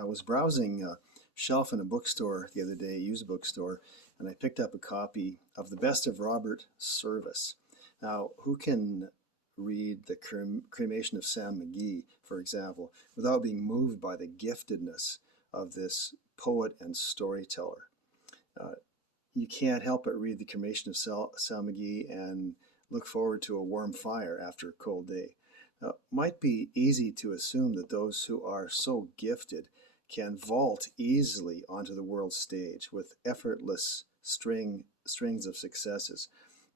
I was browsing a shelf in a bookstore the other day, a used bookstore, and I picked up a copy of The Best of Robert Service. Now, who can read The Cremation of Sam McGee, for example, without being moved by the giftedness of this poet and storyteller? Uh, you can't help but read The Cremation of Sam McGee and look forward to a warm fire after a cold day. Now, it might be easy to assume that those who are so gifted can vault easily onto the world stage with effortless strings of successes.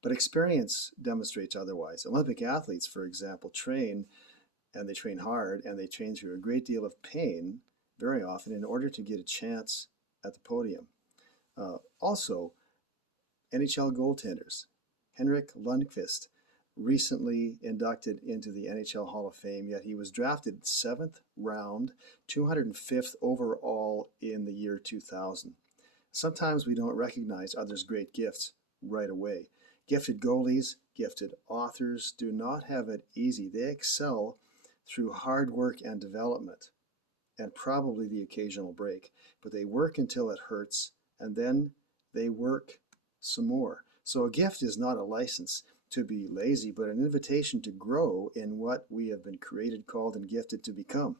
But experience demonstrates otherwise. Olympic athletes, for example, train and they train hard and they train through a great deal of pain very often in order to get a chance at the podium. Also, NHL goaltenders. Henrik Lundqvist, recently inducted into the NHL Hall of Fame, yet he was drafted 7th round, 205th overall in the year 2000. Sometimes we don't recognize others' great gifts right away. Gifted goalies, gifted authors do not have it easy. They excel through hard work and development and probably the occasional break, but they work until it hurts and then they work some more. So a gift is not a license to be lazy, but an invitation to grow in what we have been created, called, and gifted to become.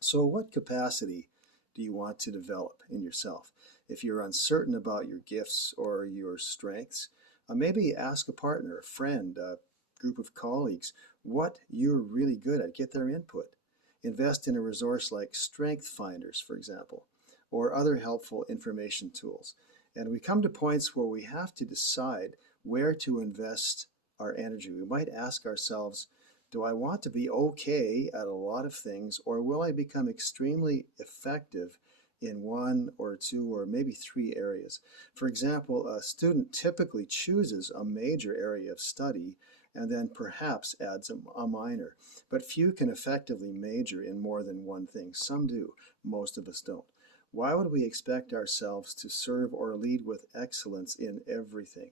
So what capacity do you want to develop in yourself? If you're uncertain about your gifts or your strengths, maybe ask a partner, a friend, a group of colleagues what you're really good at. Get their input. Invest in a resource like Strength Finders, for example, or other helpful information tools. And we come to points where we have to decide where to invest our energy. We might ask ourselves, do I want to be okay at a lot of things, or will I become extremely effective in one or two or maybe three areas? For example, a student typically chooses a major area of study and then perhaps adds a minor. But few can effectively major in more than one thing. Some do, most of us don't. Why would we expect ourselves to serve or lead with excellence in everything?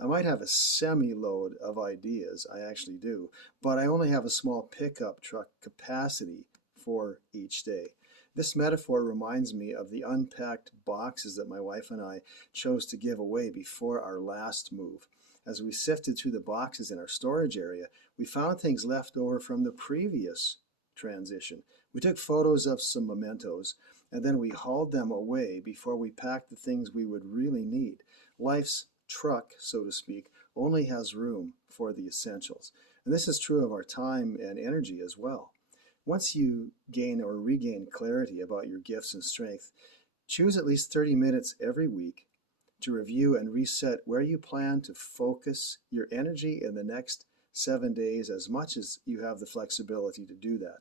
I might have a semi-load of ideas, I actually do, but I only have a small pickup truck capacity for each day. This metaphor reminds me of the unpacked boxes that my wife and I chose to give away before our last move. As we sifted through the boxes in our storage area, we found things left over from the previous transition. We took photos of some mementos, and then we hauled them away before we packed the things we would really need. Life's truck, so to speak, only has room for the essentials. And this is true of our time and energy as well. Once you gain or regain clarity about your gifts and strength, choose at least 30 minutes every week to review and reset where you plan to focus your energy in the next 7 days, as much as you have the flexibility to do that.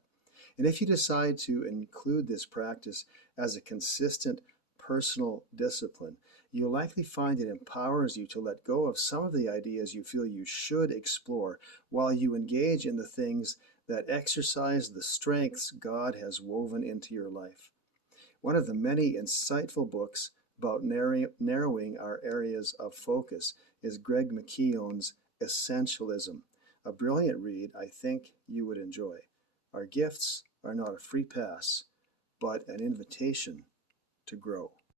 And if you decide to include this practice as a consistent personal discipline, you'll likely find it empowers you to let go of some of the ideas you feel you should explore while you engage in the things that exercise the strengths God has woven into your life. One of the many insightful books about narrowing our areas of focus is Greg McKeown's Essentialism, a brilliant read I think you would enjoy. Our gifts are not a free pass, but an invitation to grow.